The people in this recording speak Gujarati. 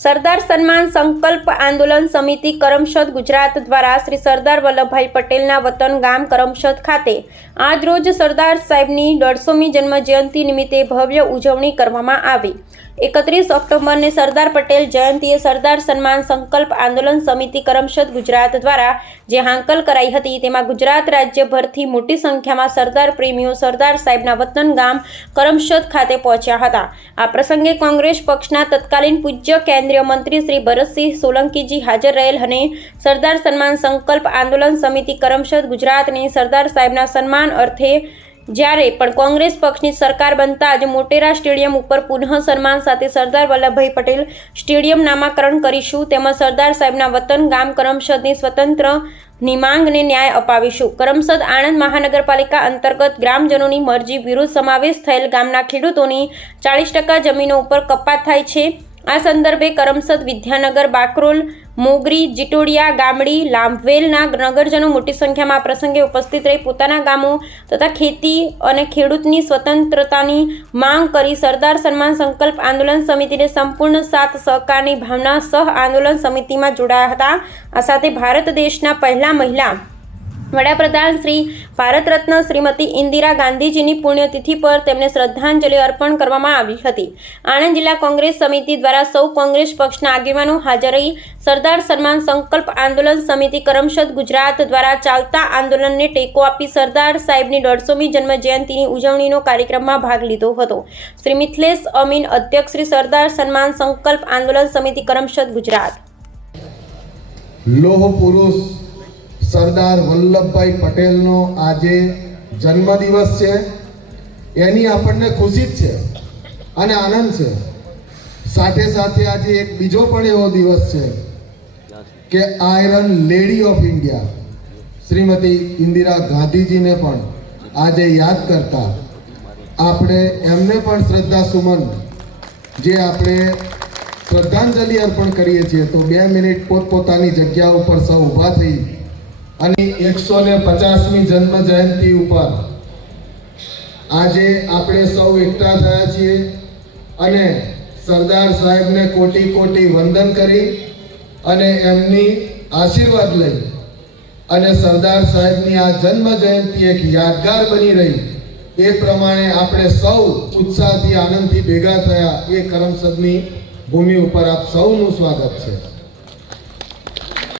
સરદાર સન્માન સંકલ્પ આંદોલન સમિતિ કરમસદ ગુજરાત દ્વારા શ્રી સરદાર વલ્લભભાઈ પટેલના વતન ગામ કરમસદ ખાતે આજરોજ સરદાર સાહેબની 150મી જન્મ જયંતિ નિમિત્તે ભવ્ય ઉજવણી કરવામાં આવી। 31 ઓક્ટોબરને સરદાર પટેલ જયંતિએ સરદાર સન્માન સંકલ્પ આંદોલન સમિતિ કરમસદ ગુજરાત દ્વારા જે હાંકલ કરાઈ હતી તેમાં ગુજરાત રાજ્યભરથી મોટી સંખ્યામાં સરદાર પ્રેમીઓ સરદાર સાહેબના વતન ગામ કરમસદ ખાતે પહોંચ્યા હતા। આ પ્રસંગે કોંગ્રેસ પક્ષના તત્કાલીન પૂજ્ય કેન્દ્રીય મંત્રી શ્રી ભરતસિંહ સોલંકીજી હાજર રહેલ અને સરદાર સન્માન સંકલ્પ આંદોલન સમિતિ કરમસદ ગુજરાતની સરદાર સાહેબના સન્માન અર્થે જ્યારે પણ કોંગ્રેસ પક્ષની સરકાર બનતા જ મોટેરા સ્ટેડિયમ ઉપર પુનઃ સન્માન સાથે સરદાર વલ્લભભાઈ પટેલ સ્ટેડિયમ નામાકરણ કરીશું તેમજ સરદાર સાહેબના વતન ગામ કરમસદની સ્વતંત્રની માંગને ન્યાય અપાવીશું। કરમસદ આણંદ મહાનગરપાલિકા અંતર્ગત ગ્રામજનોની મરજી વિરુદ્ધ સમાવેશ થયેલ ગામના ખેડૂતોની 40% જમીનો ઉપર કપાત થાય છે। આ સંદર્ભે કરમસદ વિદ્યાનગર બાકરોલ મોગરી જીટોડિયા ગામડી લાંભવેલના નગરજનો મોટી સંખ્યામાં આ પ્રસંગે ઉપસ્થિત રહી પોતાના ગામો તથા ખેતી અને ખેડૂતની સ્વતંત્રતાની માંગ કરી સરદાર સન્માન સંકલ્પ આંદોલન સમિતિને સંપૂર્ણ સાથ સહકારની ભાવના સહ આંદોલન સમિતિમાં જોડાયા હતા। આ સાથે ભારત દેશના પહેલા મહિલા વડાપ્રધાન શ્રી ભારત રત્ન શ્રીમતી ઇન્દિરા ગાંધીજીની પુણ્યતિથિ પર તેમને શ્રદ્ધાંજલિ અર્પણ કરવામાં આવી હતી। આણંદ જિલ્લા કોંગ્રેસ સમિતિ દ્વારા સૌ કોંગ્રેસ પક્ષના આગેવાનો હાજર રહી સરદાર સન્માન સંકલ્પ આંદોલન સમિતિ કરમસદ ગુજરાત દ્વારા ચાલતા આંદોલનને ટેકો આપી સરદાર સાહેબની 150મી જન્મ જયંતિની ઉજવણીનો કાર્યક્રમમાં ભાગ લીધો હતો। શ્રી મિથલેશ અમીન અધ્યક્ષ શ્રી સરદાર સન્માન સંકલ્પ આંદોલન સમિતિ કરમસદ ગુજરાત। લોહ પુરુષ સરદાર વલ્લભભાઈ પટેલનો આજે જન્મદિવસ છે, એની આપણને ખુશી જ છે અને આનંદ છે। સાથે સાથે આજે એક બીજો પણ એવો દિવસ છે કે iron lady of India Shrimati Indira ગાંધીજીને પણ આજે યાદ કરતા આપણે એમને પણ શ્રદ્ધા સુમન જે આપણે શ્રદ્ધાંજલિ અર્પણ કરીએ છીએ। તો 2 મિનિટ પોતપોતાની જગ્યા ઉપર સૌ ઊભા થઈ અને 150મી જન્મ જયંતિ ઉપર આજે આપણે સૌ એકઠા થયા છીએ અને સરદાર સાહેબને કોટી કોટી વંદન કરી અને એમની આશીર્વાદ લઈ અને સરદાર સાહેબની આ જન્મ જયંતિ એક યાદગાર બની રહી એ પ્રમાણે આપણે સૌ ઉત્સાહથી આનંદથી ભેગા થયા। એ કરમસદની ભૂમિ ઉપર આપ સૌનું સ્વાગત છે।